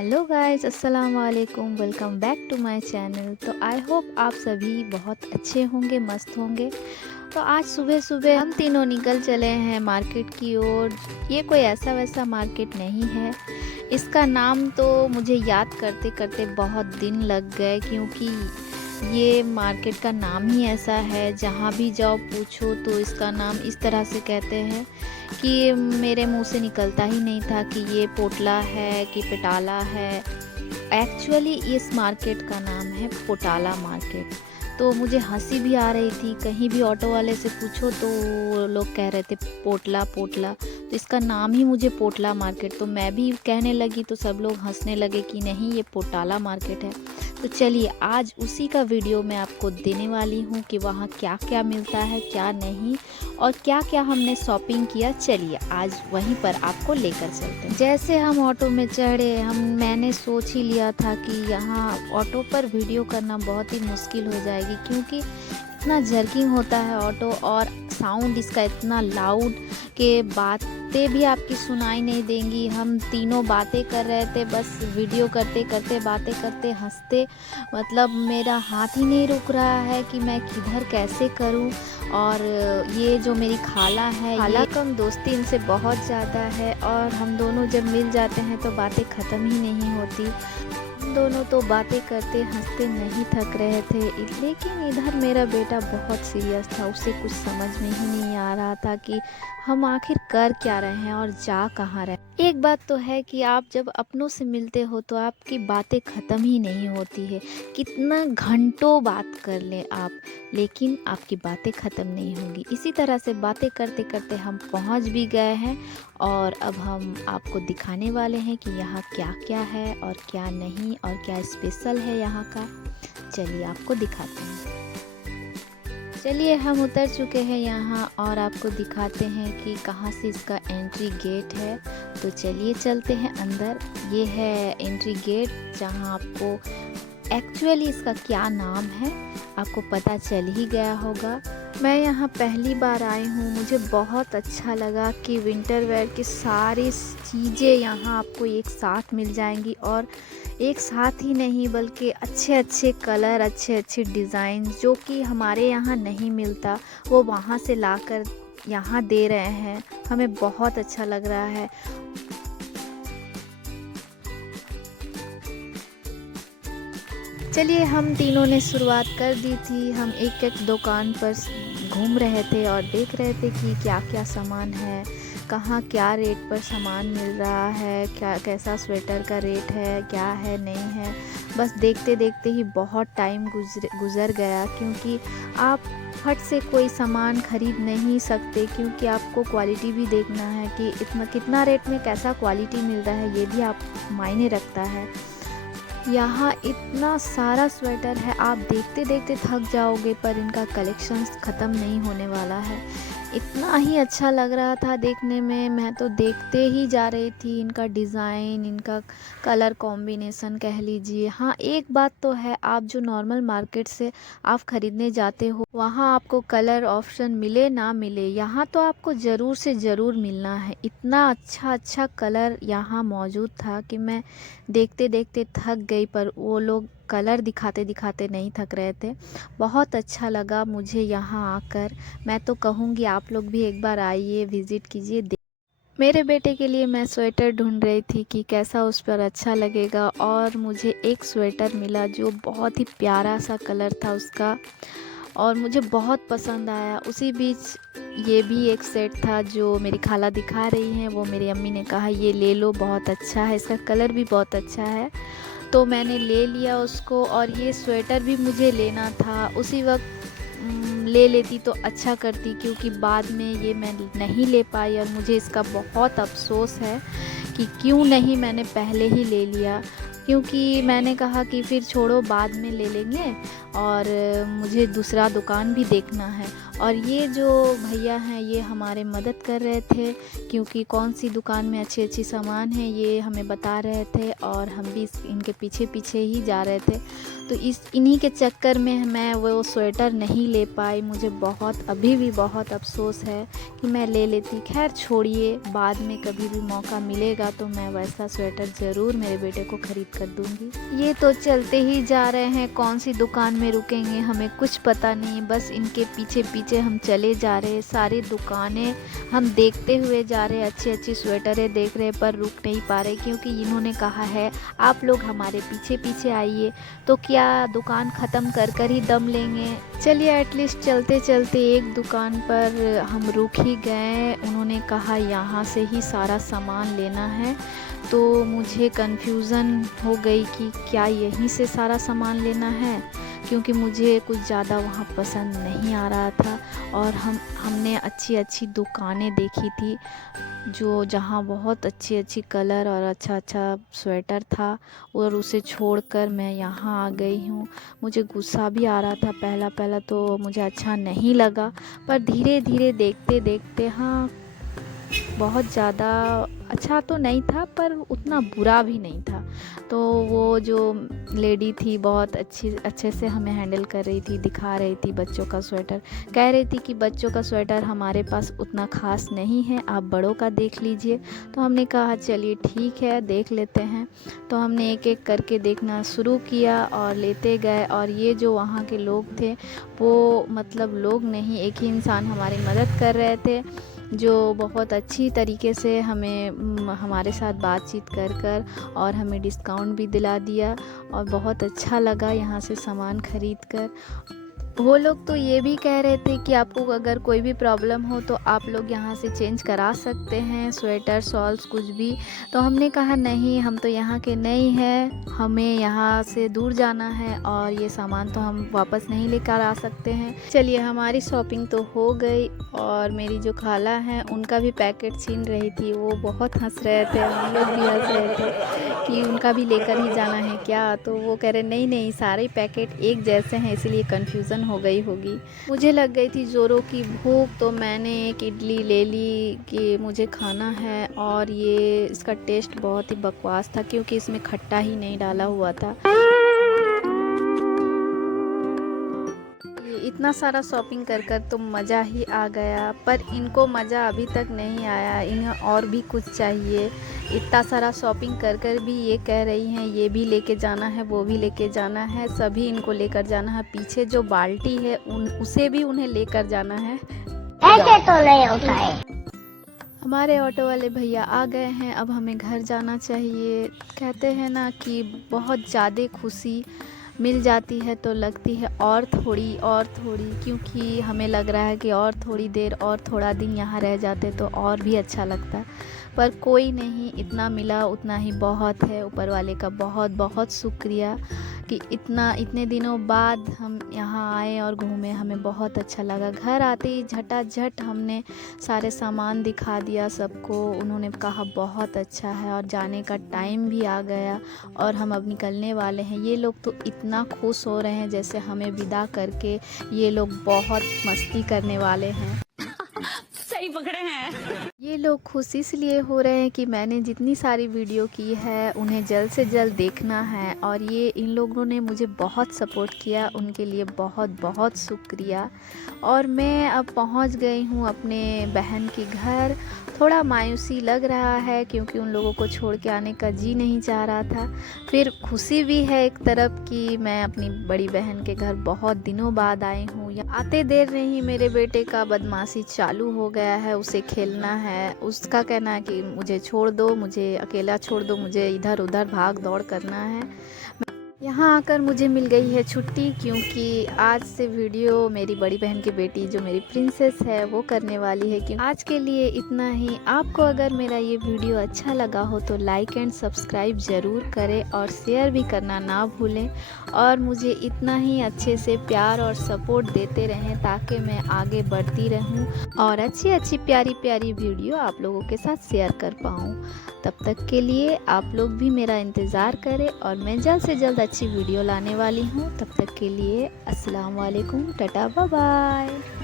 Hello guys, अस्सलाम वालेकुम। Welcome back to my channel. तो आई होप आप सभी बहुत अच्छे होंगे, मस्त होंगे। तो आज सुबह सुबह हम तीनों निकल चले हैं मार्केट की ओर। ये कोई ऐसा वैसा मार्केट नहीं है। इसका नाम तो मुझे याद करते करते बहुत दिन लग गए, क्योंकि ये मार्केट का नाम ही ऐसा है। जहाँ भी जाओ पूछो तो इसका नाम इस तरह से कहते हैं कि मेरे मुंह से निकलता ही नहीं था कि ये पोटला है कि पटाला है। एक्चुअली इस मार्केट का नाम है पोटाला मार्केट। तो मुझे हंसी भी आ रही थी, कहीं भी ऑटो वाले से पूछो तो वो लोग कह रहे थे पोटला पोटला। तो इसका नाम ही मुझे पोटला मार्केट, तो मैं भी कहने लगी तो सब लोग हंसने लगे कि नहीं, ये पोटाला मार्केट है। तो चलिए आज उसी का वीडियो मैं आपको देने वाली हूँ कि वहाँ क्या क्या मिलता है, क्या नहीं, और क्या क्या हमने शॉपिंग किया। चलिए आज वहीं पर आपको लेकर चलते हैं। जैसे हम ऑटो में चढ़े, मैंने सोच ही लिया था कि यहाँ ऑटो पर वीडियो करना बहुत ही मुश्किल हो जाएगी, क्योंकि इतना जर्किंग होता है ऑटो, और साउंड इसका इतना लाउड कि बातें भी आपकी सुनाई नहीं देंगी। हम तीनों बातें कर रहे थे, बस वीडियो करते करते बातें करते हंसते, मतलब मेरा हाथ ही नहीं रुक रहा है कि मैं किधर कैसे करूं। और ये जो मेरी खाला है, खाला कम दोस्ती इनसे बहुत ज़्यादा है, और हम दोनों जब मिल जाते हैं तो बातें ख़त्म ही नहीं होती। हम दोनों तो बातें करते हंसते नहीं थक रहे थे, लेकिन इधर मेरा बेटा बहुत सीरियस था। उसे कुछ समझ में ही नहीं आ रहा था कि हम आखिर कर क्या रहे हैं और जा कहाँ रहे हैं। एक बात तो है कि आप जब अपनों से मिलते हो तो आपकी बातें ख़त्म ही नहीं होती है। कितना घंटों बात कर लें आप, लेकिन आपकी बातें ख़त्म नहीं होंगी। इसी तरह से बातें करते करते हम पहुंच भी गए हैं, और अब हम आपको दिखाने वाले हैं कि यहाँ क्या क्या है और क्या नहीं, और क्या स्पेशल है यहाँ का। चलिए आपको दिखाते हैं। चलिए हम उतर चुके हैं यहाँ, और आपको दिखाते हैं कि कहाँ से इसका एंट्री गेट है। तो चलिए चलते हैं अंदर। ये है एंट्री गेट, जहाँ आपको एक्चुअली इसका क्या नाम है आपको पता चल ही गया होगा। मैं यहाँ पहली बार आई हूँ, मुझे बहुत अच्छा लगा कि विंटर वेयर की सारी चीज़ें यहाँ आपको एक साथ मिल जाएंगी, और एक साथ ही नहीं बल्कि अच्छे अच्छे कलर, अच्छे अच्छे डिज़ाइन, जो कि हमारे यहाँ नहीं मिलता, वो वहाँ से लाकर यहाँ दे रहे हैं। हमें बहुत अच्छा लग रहा है। चलिए हम तीनों ने शुरुआत कर दी थी। हम एक एक दुकान पर घूम रहे थे और देख रहे थे कि क्या क्या सामान है, कहाँ क्या रेट पर सामान मिल रहा है, क्या कैसा स्वेटर का रेट है, क्या है नहीं है। बस देखते देखते ही बहुत टाइम गुज़र गया, क्योंकि आप फट से कोई सामान खरीद नहीं सकते, क्योंकि आपको क्वालिटी भी देखना है कि इतना कितना रेट में कैसा क्वालिटी मिल रहा है, ये भी आप मायने रखता है। यहाँ इतना सारा स्वेटर है, आप देखते देखते थक जाओगे, पर इनका कलेक्शंस ख़त्म नहीं होने वाला है। इतना ही अच्छा लग रहा था देखने में, मैं तो देखते ही जा रही थी। इनका डिज़ाइन, इनका कलर कॉम्बिनेशन कह लीजिए। हाँ एक बात तो है, आप जो नॉर्मल मार्केट से आप ख़रीदने जाते हो, वहाँ आपको कलर ऑप्शन मिले ना मिले, यहाँ तो आपको ज़रूर से ज़रूर मिलना है। इतना अच्छा अच्छा कलर यहाँ मौजूद था कि मैं देखते देखते थक गई, पर वो लोग कलर दिखाते दिखाते नहीं थक रहे थे। बहुत अच्छा लगा मुझे यहाँ आकर। मैं तो कहूँगी आप लोग भी एक बार आइए, विज़िट कीजिए। मेरे बेटे के लिए मैं स्वेटर ढूंढ रही थी कि कैसा उस पर अच्छा लगेगा, और मुझे एक स्वेटर मिला जो बहुत ही प्यारा सा कलर था उसका, और मुझे बहुत पसंद आया। उसी बीच ये भी एक सेट था जो मेरी खाला दिखा रही हैं, वो मेरी अम्मी ने कहा ये ले लो, बहुत अच्छा है, इसका कलर भी बहुत अच्छा है। तो मैंने ले लिया उसको, और ये स्वेटर भी मुझे लेना था। उसी वक्त ले लेती तो अच्छा करती, क्योंकि बाद में ये मैं नहीं ले पाई, और मुझे इसका बहुत अफसोस है कि क्यों नहीं मैंने पहले ही ले लिया। क्योंकि मैंने कहा कि फिर छोड़ो बाद में ले लेंगे, और मुझे दूसरा दुकान भी देखना है। और ये जो भैया हैं ये हमारे मदद कर रहे थे, क्योंकि कौन सी दुकान में अच्छी अच्छी सामान है ये हमें बता रहे थे, और हम भी इनके पीछे पीछे ही जा रहे थे। तो इन्हीं के चक्कर में मैं वो स्वेटर नहीं ले पाई। मुझे अभी भी बहुत अफसोस है कि मैं ले लेती। खैर छोड़िए, बाद में कभी भी मौका मिलेगा तो मैं वैसा स्वेटर ज़रूर मेरे बेटे को ख़रीद कर दूँगी। ये तो चलते ही जा रहे हैं, कौन सी दुकान में रुकेंगे हमें कुछ पता नहीं, बस इनके पीछे पीछे हम चले जा रहे हैं। सारी दुकानें हम देखते हुए जा रहे हैं, अच्छी अच्छी स्वेटरें देख रहे हैं, पर रुक नहीं पा रहे, क्योंकि इन्होंने कहा है आप लोग हमारे पीछे पीछे आइए। तो क्या दुकान ख़त्म कर कर ही दम लेंगे। चलिए एटलीस्ट चलते चलते एक दुकान पर हम रुक ही गए। उन्होंने कहा यहाँ से ही सारा सामान लेना है, तो मुझे कन्फ्यूज़न हो गई कि क्या यहीं से सारा सामान लेना है, क्योंकि मुझे कुछ ज़्यादा वहाँ पसंद नहीं आ रहा था। और हमने अच्छी अच्छी दुकानें देखी थी जहाँ बहुत अच्छी अच्छी कलर और अच्छा अच्छा स्वेटर था, और उसे छोड़कर मैं यहाँ आ गई हूँ। मुझे गुस्सा भी आ रहा था, पहला पहला तो मुझे अच्छा नहीं लगा, पर धीरे धीरे देखते देखते हाँ बहुत ज़्यादा अच्छा तो नहीं था, पर उतना बुरा भी नहीं था। तो वो जो लेडी थी बहुत अच्छे से हमें हैंडल कर रही थी, दिखा रही थी बच्चों का स्वेटर, कह रही थी कि बच्चों का स्वेटर हमारे पास उतना ख़ास नहीं है, आप बड़ों का देख लीजिए। तो हमने कहा चलिए ठीक है देख लेते हैं। तो हमने एक एक करके देखना शुरू किया और लेते गए। और ये जो वहाँ के लोग थे वो मतलब लोग नहीं, एक ही इंसान हमारी मदद कर रहे थे, जो बहुत अच्छी तरीके से हमारे साथ बातचीत कर और हमें डिस्काउंट भी दिला दिया, और बहुत अच्छा लगा यहाँ से सामान ख़रीद कर। वो लोग तो ये भी कह रहे थे कि आपको अगर कोई भी प्रॉब्लम हो तो आप लोग यहाँ से चेंज करा सकते हैं, स्वेटर शॉल्स कुछ भी। तो हमने कहा नहीं, हम तो यहाँ के नहीं हैं, हमें यहाँ से दूर जाना है और ये सामान तो हम वापस नहीं लेकर आ सकते हैं। चलिए हमारी शॉपिंग तो हो गई, और मेरी जो खाला हैं उनका भी पैकेट छीन रही थी। वो बहुत हंस रहे थे, हम लोग भी हंस रहे थे कि उनका भी लेकर ही जाना है क्या। तो वो कह रहे नहीं नहीं, सारे पैकेट एक जैसे हैं, इसलिए कन्फ्यूज़न हो गई होगी। मुझे लग गई थी ज़ोरों की भूख, तो मैंने एक इडली ले ली कि मुझे खाना है। और ये इसका टेस्ट बहुत ही बकवास था, क्योंकि इसमें खट्टा ही नहीं डाला हुआ था। इतना सारा शॉपिंग कर तो मज़ा ही आ गया, पर इनको मज़ा अभी तक नहीं आया, इन्हें और भी कुछ चाहिए। इतना सारा शॉपिंग कर भी ये कह रही हैं ये भी लेके जाना है, वो भी लेके जाना है, सभी इनको लेकर जाना है। पीछे जो बाल्टी है उसे भी उन्हें लेकर जाना है। ऐसे तो नहीं होता है। हमारे ऑटो वाले भैया आ गए हैं, अब हमें घर जाना चाहिए। कहते हैं ना कि बहुत ज़्यादा खुशी मिल जाती है तो लगती है और थोड़ी, क्योंकि हमें लग रहा है कि और थोड़ी देर और थोड़ा दिन यहाँ रह जाते तो और भी अच्छा लगता। पर कोई नहीं, इतना मिला उतना ही बहुत है। ऊपर वाले का बहुत बहुत शुक्रिया कि इतने दिनों बाद हम यहाँ आए और घूमे, हमें बहुत अच्छा लगा। घर आते ही झटाझट हमने सारे सामान दिखा दिया सबको, उन्होंने कहा बहुत अच्छा है, और जाने का टाइम भी आ गया और हम अब निकलने वाले हैं। ये लोग तो इतना खुश हो रहे हैं जैसे हमें विदा करके ये लोग बहुत मस्ती करने वाले हैं। सही पकड़े हैं। ये लोग खुश इसलिए हो रहे हैं कि मैंने जितनी सारी वीडियो की है उन्हें जल्द से जल्द देखना है, और ये इन लोगों ने मुझे बहुत सपोर्ट किया, उनके लिए बहुत बहुत शुक्रिया। और मैं अब पहुंच गई हूं अपने बहन के घर। थोड़ा मायूसी लग रहा है क्योंकि उन लोगों को छोड़ के आने का जी नहीं चाह रहा था, फिर खुशी भी है एक तरफ कि मैं अपनी बड़ी बहन के घर बहुत दिनों बाद आई हूँ। आते देर नहीं मेरे बेटे का बदमाशी चालू हो गया है, उसे खेलना है। उसका कहना है कि मुझे छोड़ दो, मुझे अकेला छोड़ दो, मुझे इधर उधर भाग दौड़ करना है। यहाँ आकर मुझे मिल गई है छुट्टी, क्योंकि आज से वीडियो मेरी बड़ी बहन की बेटी जो मेरी प्रिंसेस है वो करने वाली है। क्योंकि आज के लिए इतना ही। आपको अगर मेरा ये वीडियो अच्छा लगा हो तो लाइक एंड सब्सक्राइब ज़रूर करें और शेयर भी करना ना भूलें, और मुझे इतना ही अच्छे से प्यार और सपोर्ट देते रहें ताकि मैं आगे बढ़ती रहूं और अच्छी अच्छी प्यारी प्यारी वीडियो आप लोगों के साथ शेयर कर पाऊँ। तब तक के लिए आप लोग भी मेरा इंतज़ार करें और मैं जल्द से जल्द अच्छी वीडियो लाने वाली हूँ। तब तक के लिए अस्सलाम वालेकुम, टाटा, बाय बाय।